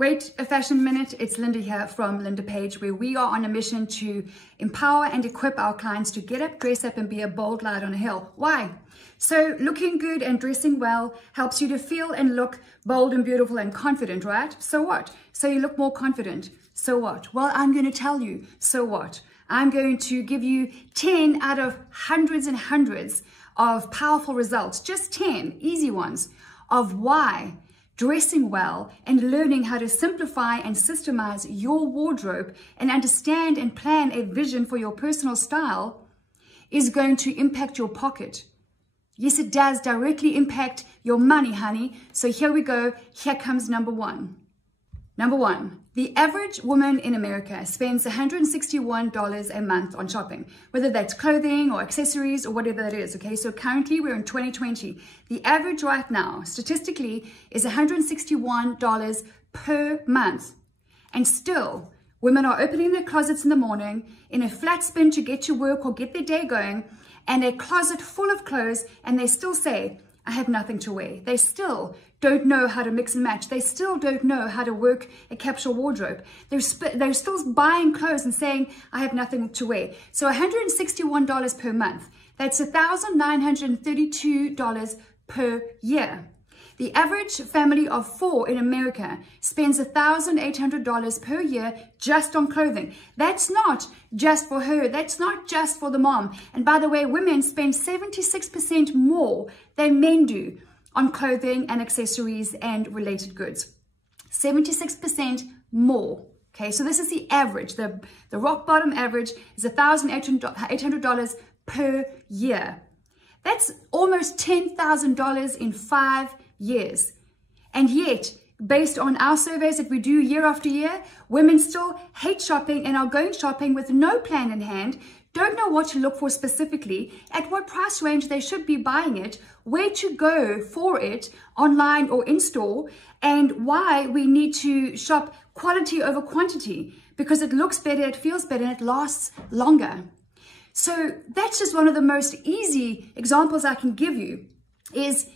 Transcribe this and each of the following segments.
Wait a fashion minute, it's Linda here from LindaPaige, where we are on a mission to empower and equip our clients to get up, dress up, and be a bold light on a hill. Why? So looking good and dressing well helps you to feel and look bold and beautiful and confident, right? So what? So you look more confident. So what? Well, I'm going to tell you, so what? I'm going to give you 10 out of hundreds and hundreds of powerful results, just 10 easy ones, of why dressing well and learning how to simplify and systemize your wardrobe and understand and plan a vision for your personal style is going to impact your pocket. Yes, it does directly impact your money, honey. So here we go. Here comes number one. Number one, the average woman in America spends $161 a month on shopping, whether that's clothing or accessories or whatever that is, okay? So currently we're in 2020. The average right now, statistically, is $161 per month. And still, women are opening their closets in the morning in a flat spin to get to work or get their day going, and a closet full of clothes, and they still say, I have nothing to wear. They still don't know how to mix and match. They still don't know how to work a capsule wardrobe. They're still buying clothes and saying, I have nothing to wear. So $161 per month. That's $1,932 per year. The average family of 4 in America spends $1,800 per year just on clothing. That's not just for her. That's not just for the mom. And by the way, women spend 76% more than men do on clothing and accessories and related goods. 76% more. Okay, so this is the average. The rock bottom average is $1,800 per year. That's almost $10,000 in 5 years. And yet, based on our surveys that we do year after year, women still hate shopping and are going shopping with no plan in hand, don't know what to look for specifically, at what price range they should be buying it, where to go for it, online or in store, and why we need to shop quality over quantity, because it looks better, it feels better, and it lasts longer. So that's just one of the most easy examples I can give you, is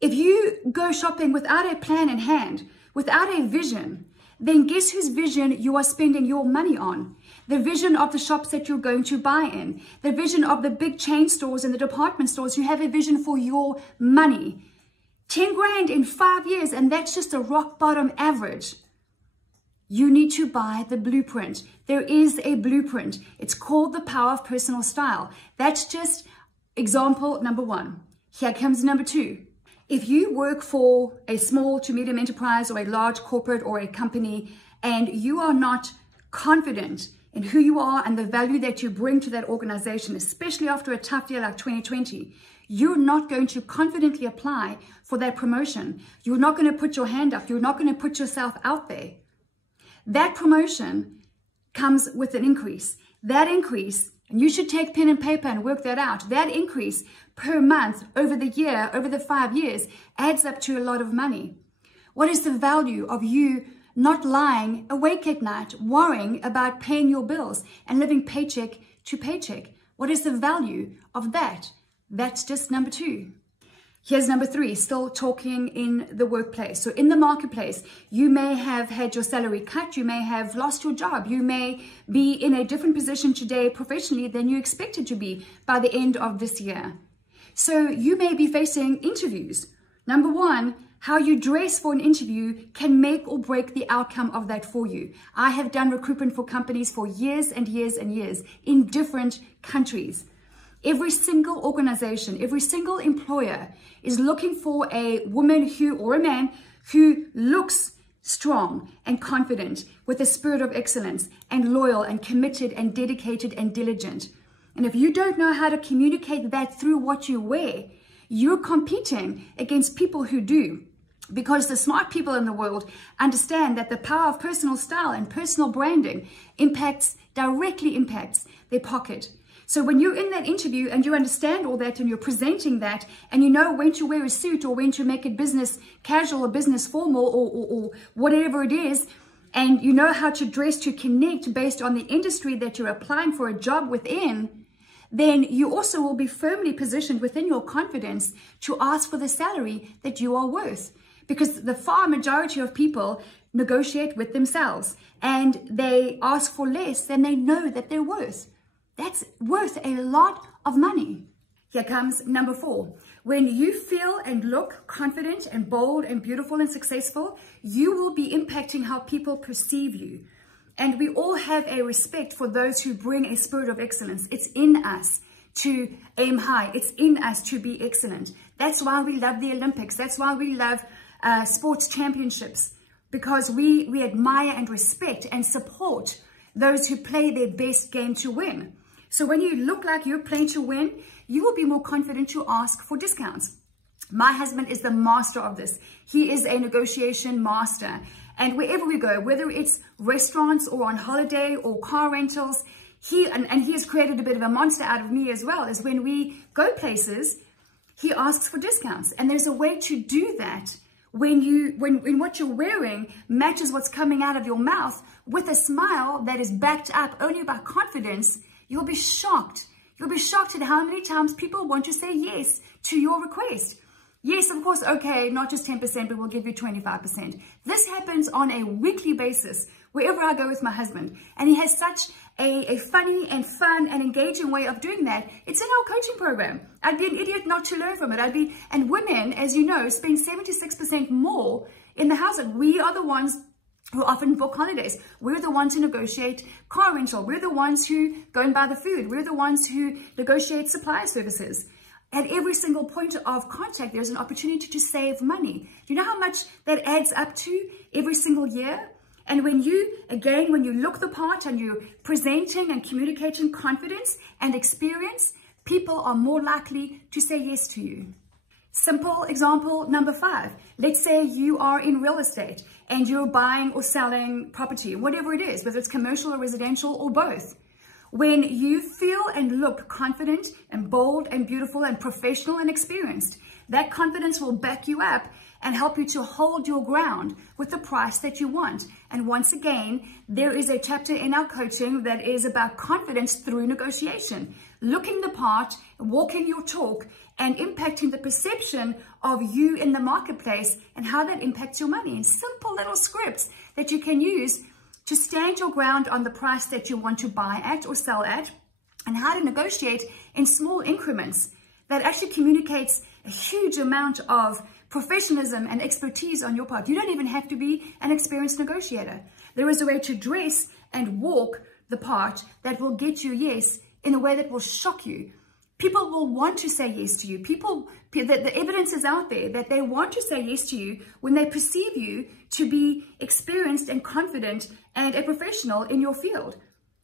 if you go shopping without a plan in hand, without a vision, then guess whose vision you are spending your money on? The vision of the shops that you're going to buy in, the vision of the big chain stores and the department stores who have a vision for your money. 10 grand in 5 years, and that's just a rock bottom average. You need to buy the blueprint. There is a blueprint. It's called the power of personal style. That's just example number one. Here comes number two. If you work for a small to medium enterprise or a large corporate or a company, and you are not confident in who you are and the value that you bring to that organization, especially after a tough year like 2020, you're not going to confidently apply for that promotion. You're not going to put your hand up. You're not going to put yourself out there. That promotion comes with an increase. That increase, and you should take pen and paper and work that out, that increase per month over the year, over the 5 years, adds up to a lot of money. What is the value of you not lying awake at night, worrying about paying your bills and living paycheck to paycheck? What is the value of that? That's just number two. Here's number three, still talking in the workplace. So in the marketplace, you may have had your salary cut, you may have lost your job, you may be in a different position today professionally than you expected to be by the end of this year. So you may be facing interviews. Number one, how you dress for an interview can make or break the outcome of that for you. I have done recruitment for companies for years and years and years in different countries. Every single organization, every single employer is looking for a woman who, or a man who looks strong and confident with a spirit of excellence and loyal and committed and dedicated and diligent. And if you don't know how to communicate that through what you wear, you're competing against people who do. Because the smart people in the world understand that the power of personal style and personal branding directly impacts their pocket. So when you're in that interview and you understand all that and you're presenting that and you know when to wear a suit or when to make it business casual or business formal or whatever it is, and you know how to dress to connect based on the industry that you're applying for a job within, then you also will be firmly positioned within your confidence to ask for the salary that you are worth. Because the far majority of people negotiate with themselves and they ask for less than they know that they're worth. That's worth a lot of money. Here comes number 4. When you feel and look confident and bold and beautiful and successful, you will be impacting how people perceive you. And we all have a respect for those who bring a spirit of excellence. It's in us to aim high. It's in us to be excellent. That's why we love the Olympics. That's why we love sports championships, because we admire and respect and support those who play their best game to win. So when you look like you're playing to win, you will be more confident to ask for discounts. My husband is the master of this. He is a negotiation master. And wherever we go, whether it's restaurants or on holiday or car rentals, he has created a bit of a monster out of me as well, is when we go places, he asks for discounts. And there's a way to do that when what you're wearing matches what's coming out of your mouth with a smile that is backed up only by confidence. You'll be shocked. You'll be shocked at how many times people want to say yes to your request. Yes, of course, okay, not just 10%, but we'll give you 25%. This happens on a weekly basis wherever I go with my husband. And he has such a funny and fun and engaging way of doing that. It's in our coaching program. I'd be an idiot not to learn from it. And women, as you know, spend 76% more in the household. We are the ones who often book holidays. We're the ones who negotiate car rental. We're the ones who go and buy the food. We're the ones who negotiate supplier services. At every single point of contact, there's an opportunity to save money. Do you know how much that adds up to every single year? And when you look the part and you're presenting and communicating confidence and experience, people are more likely to say yes to you. Simple example number 5. Let's say you are in real estate and you're buying or selling property, whatever it is, whether it's commercial or residential or both. When you feel and look confident and bold and beautiful and professional and experienced, that confidence will back you up and help you to hold your ground with the price that you want. And once again, there is a chapter in our coaching that is about confidence through negotiation, looking the part, walking your talk, and impacting the perception of you in the marketplace and how that impacts your money in simple little scripts that you can use to stand your ground on the price that you want to buy at or sell at, and how to negotiate in small increments that actually communicates a huge amount of professionalism and expertise on your part. You don't even have to be an experienced negotiator. There is a way to dress and walk the part that will get you yes in a way that will shock you. People will want to say yes to you. The evidence is out there that they want to say yes to you when they perceive you to be experienced and confident and a professional in your field.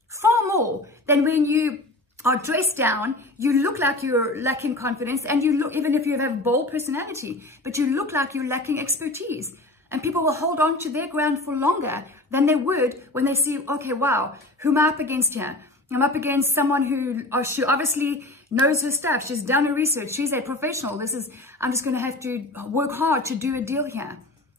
Far more than when you are dressed down, you look like you're lacking confidence, and you look, even if you have bold personality, but you look like you're lacking expertise. And people will hold on to their ground for longer than they would when they see, okay, wow, who am I up against here? I'm up against someone she obviously knows her stuff. She's done her research. She's a professional. I'm just going to have to work hard to do a deal here.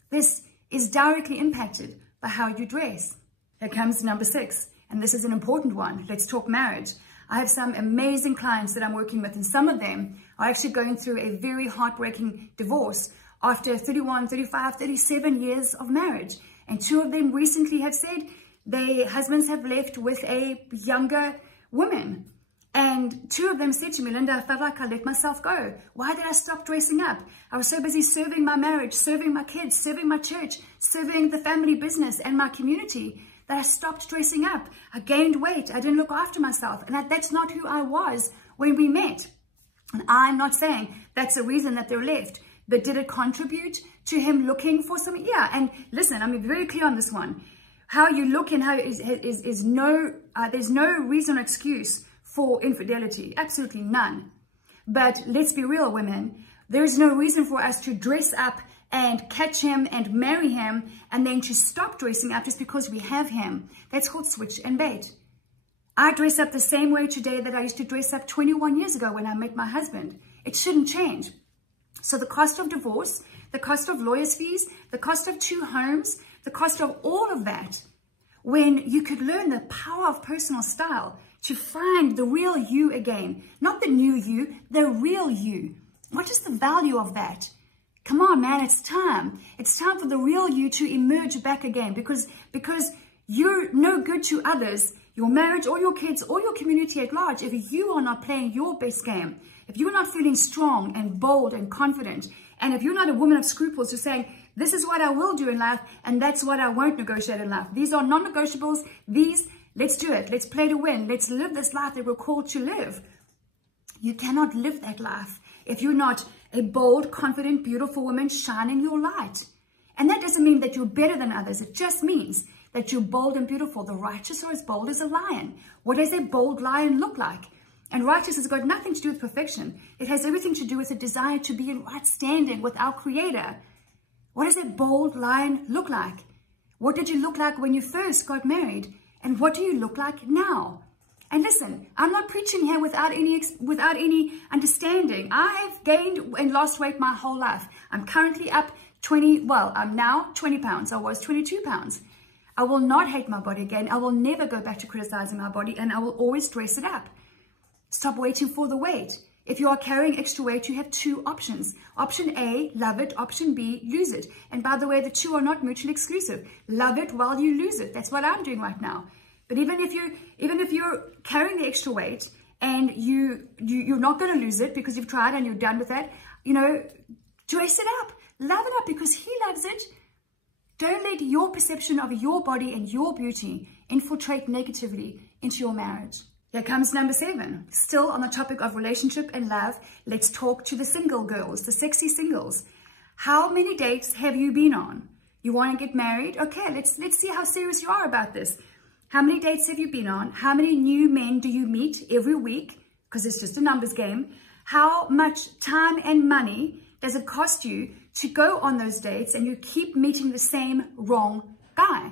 This is directly impacted by how you dress. Here comes number 6, and this is an important one. Let's talk marriage. I have some amazing clients that I'm working with, and some of them are actually going through a very heartbreaking divorce after 31, 35, 37 years of marriage. And 2 of them recently have said their husbands have left with a younger woman. And 2 of them said to me, Linda, I felt like I let myself go. Why did I stop dressing up? I was so busy serving my marriage, serving my kids, serving my church, serving the family business and my community, that I stopped dressing up. I gained weight. I didn't look after myself. And that's not who I was when we met. And I'm not saying that's the reason that they're left. But did it contribute to him looking for something? Yeah. And listen, I'm very clear on this one. How you look and how there's no reason or excuse for infidelity. Absolutely none. But let's be real, women. There is no reason for us to dress up and catch him and marry him and then to stop dressing up just because we have him. That's called switch and bait. I dress up the same way today that I used to dress up 21 years ago when I met my husband. It shouldn't change. So the cost of divorce, the cost of lawyers' fees, the cost of 2 homes, the cost of all of that, when you could learn the power of personal style to find the real you again, not the new you, the real you. What is the value of that? Come on, man, it's time. It's time for the real you to emerge back again, because you're no good to others, your marriage or your kids or your community at large, if you are not playing your best game, if you're not feeling strong and bold and confident, and if you're not a woman of scruples who's saying, this is what I will do in life, and that's what I won't negotiate in life. These are non-negotiables. Let's do it. Let's play to win. Let's live this life that we're called to live. You cannot live that life if you're not a bold, confident, beautiful woman shining your light. And that doesn't mean that you're better than others. It just means that you're bold and beautiful. The righteous are as bold as a lion. What does a bold lion look like? And righteousness has got nothing to do with perfection. It has everything to do with a desire to be in right standing with our Creator. What does a bold lion look like? What did you look like when you first got married? And what do you look like now? And listen, I'm not preaching here without any understanding. I've gained and lost weight my whole life. I'm currently up I'm now 20 pounds. I was 22 pounds. I will not hate my body again. I will never go back to criticizing my body, and I will always dress it up. Stop waiting for the weight. If you are carrying extra weight, you have two options. Option A, love it. Option B, lose it. And by the way, the two are not mutually exclusive. Love it while you lose it. That's what I'm doing right now. But even if you're carrying the extra weight and you're not going to lose it because you've tried and you're done with that, dress it up, love it up because He loves it. Don't let your perception of your body and your beauty infiltrate negatively into your marriage. Here comes number 7. Still on the topic of relationship and love, let's talk to the single girls, the sexy singles. How many dates have you been on? You want to get married? Okay, let's see how serious you are about this. How many dates have you been on? How many new men do you meet every week? Because it's just a numbers game. How much time and money does it cost you to go on those dates and you keep meeting the same wrong guy?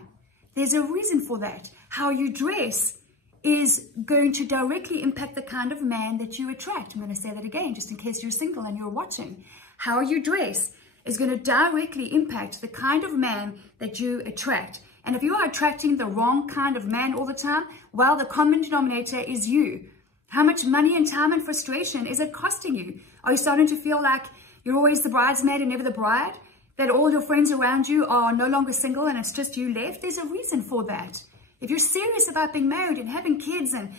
There's a reason for that. How you dress is going to directly impact the kind of man that you attract. I'm going to say that again, just in case you're single and you're watching. How you dress is going to directly impact the kind of man that you attract. And if you are attracting the wrong kind of man all the time, well, the common denominator is you. How much money and time and frustration is it costing you? Are you starting to feel like you're always the bridesmaid and never the bride? That all your friends around you are no longer single and it's just you left? There's a reason for that. If you're serious about being married and having kids and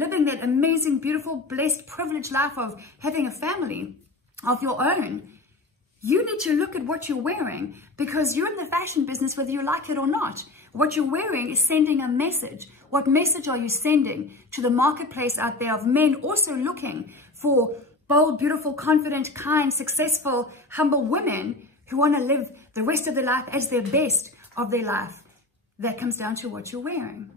living that amazing, beautiful, blessed, privileged life of having a family of your own, you need to look at what you're wearing, because you're in the fashion business whether you like it or not. What you're wearing is sending a message. What message are you sending to the marketplace out there of men also looking for bold, beautiful, confident, kind, successful, humble women who want to live the rest of their life as their best of their life? That comes down to what you're wearing.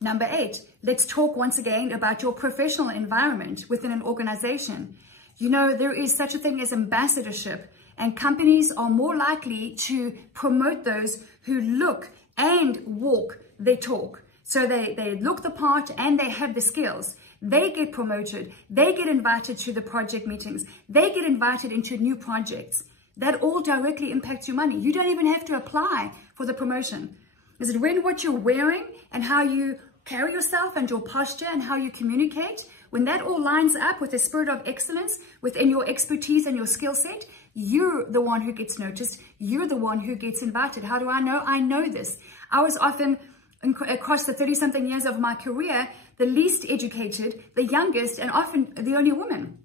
Number 8, let's talk once again about your professional environment within an organization. There is such a thing as ambassadorship, and companies are more likely to promote those who look and walk their talk. So they look the part and they have the skills. They get promoted. They get invited to the project meetings. They get invited into new projects. That all directly impacts your money. You don't even have to apply for the promotion. Is it when what you're wearing and how you carry yourself and your posture and how you communicate, when that all lines up with the spirit of excellence within your expertise and your skill set, you're the one who gets noticed. You're the one who gets invited. How do I know? I know this. I was often, across the 30-something years of my career, the least educated, the youngest, and often the only woman.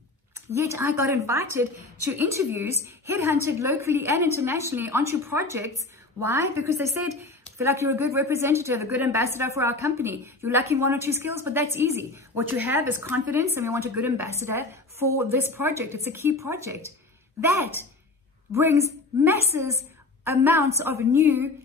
Yet I got invited to interviews, headhunted locally and internationally onto projects. Why? Because they said, I feel like you're a good representative, a good ambassador for our company. You're lacking 1 or 2 skills, but that's easy. What you have is confidence, and we want a good ambassador for this project. It's a key project. That brings massive amounts of new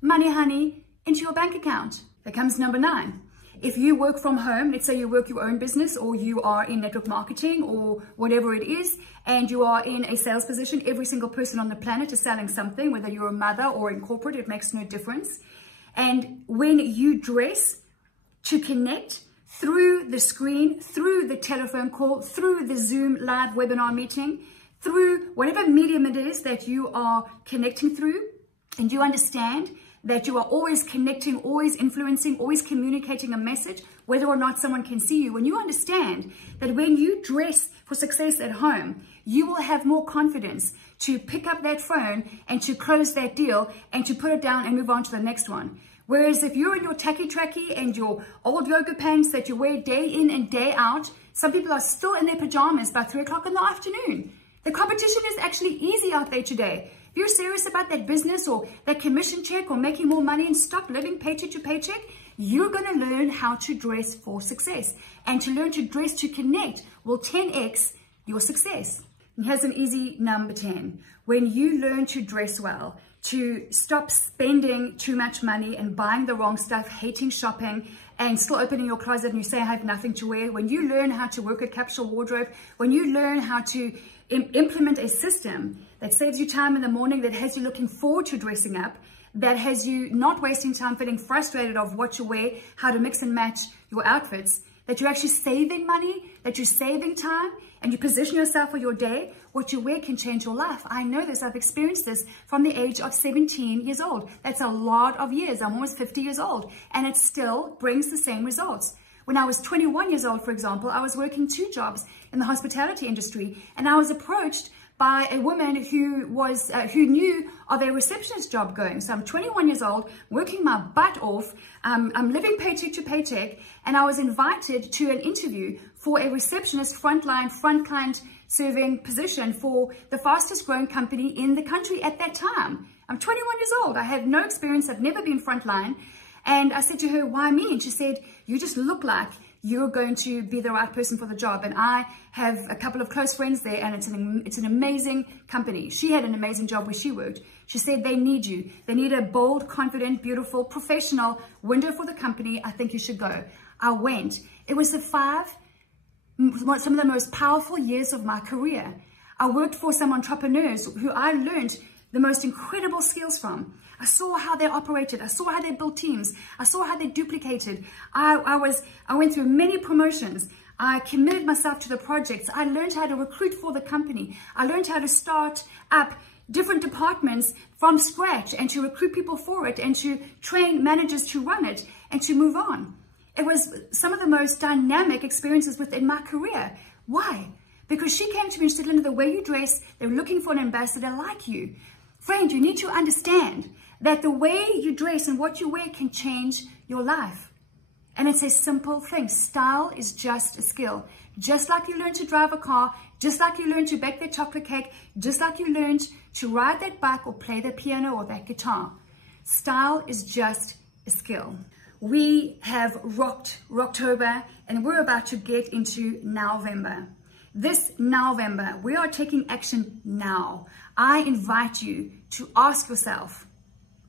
money, honey, into your bank account. That comes number 9. If you work from home, let's say you work your own business, or you are in network marketing or whatever it is, and you are in a sales position, every single person on the planet is selling something, whether you're a mother or in corporate, it makes no difference. And when you dress to connect through the screen, through the telephone call, through the Zoom live webinar meeting, through whatever medium it is that you are connecting through, and you understand that you are always connecting, always influencing, always communicating a message, whether or not someone can see you. When you understand that when you dress for success at home, you will have more confidence to pick up that phone and to close that deal and to put it down and move on to the next one. Whereas if you're in your tacky and your old yoga pants that you wear day in and day out, some people are still in their pajamas by 3 o'clock in the afternoon. The competition is actually easy out there today. If you're serious about that business or that commission check or making more money and stop living paycheck to paycheck, you're going to learn how to dress for success. And to learn to dress to connect will 10x your success. And here's an easy number 10. When you learn to dress well, to stop spending too much money and buying the wrong stuff, hating shopping, and still opening your closet and you say, I have nothing to wear. When you learn how to work a Capsule wardrobe, when you learn how to implement a system that saves you time in the morning, that has you looking forward to dressing up, that has you not wasting time feeling frustrated of what you wear, how to mix and match your outfits, that you're actually saving money, that you're saving time, and you position yourself for your day, what you wear can change your life. I know this. I've experienced this from the age of 17 years old. That's a lot of years. I'm almost 50 years old, and it still brings the same results. When I was 21 years old, for example, I was working 2 jobs in the hospitality industry, and I was approached by a woman who knew of a receptionist job going. So I'm 21 years old, working my butt off. I'm living paycheck to paycheck, and I was invited to an interview for a receptionist front client serving position for the fastest growing company in the country at that time. I'm 21 years old. I had no experience. I've never been frontline. And I said to her, why me? And she said, you just look like you're going to be the right person for the job. And I have a couple of close friends there, and it's an amazing company. She had an amazing job where she worked. She said, they need you. They need a bold, confident, beautiful, professional window for the company. I think you should go. I went. It was some of the most powerful years of my career. I worked for some entrepreneurs who I learned the most incredible skills from. I saw how they operated. I saw how they built teams. I saw how they duplicated. I went through many promotions. I committed myself to the projects. I learned how to recruit for the company. I learned how to start up different departments from scratch and to recruit people for it and to train managers to run it and to move on. It was some of the most dynamic experiences within my career. Why? Because she came to me and said, Linda, the way you dress, they're looking for an ambassador like you. Friend, you need to understand that the way you dress and what you wear can change your life. And it's a simple thing. Style is just a skill. Just like you learn to drive a car, just like you learn to bake that chocolate cake, just like you learned to ride that bike or play the piano or that guitar. Style is just a skill. We have rocked Rocktober, and we're about to get into November. This November, we are taking action now. I invite you to ask yourself,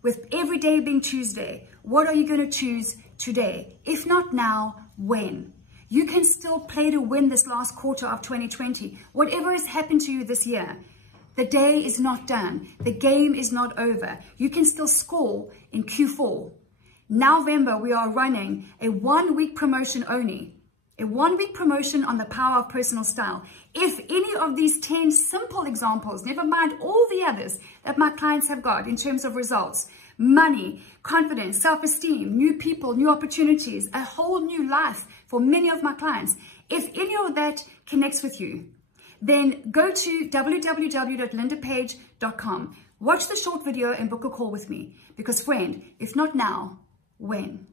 with every day being Tuesday, what are you going to choose today? If not now, when? You can still play to win this last quarter of 2020. Whatever has happened to you this year, the day is not done. The game is not over. You can still score in Q4. November, we are running a 1-week promotion only. A 1-week promotion on the power of personal style. If any of these 10 simple examples, never mind all the others that my clients have got in terms of results, money, confidence, self-esteem, new people, new opportunities, a whole new life for many of my clients, if any of that connects with you, then go to www.LindaPaige.com. Watch the short video and book a call with me. Because friend, if not now, when?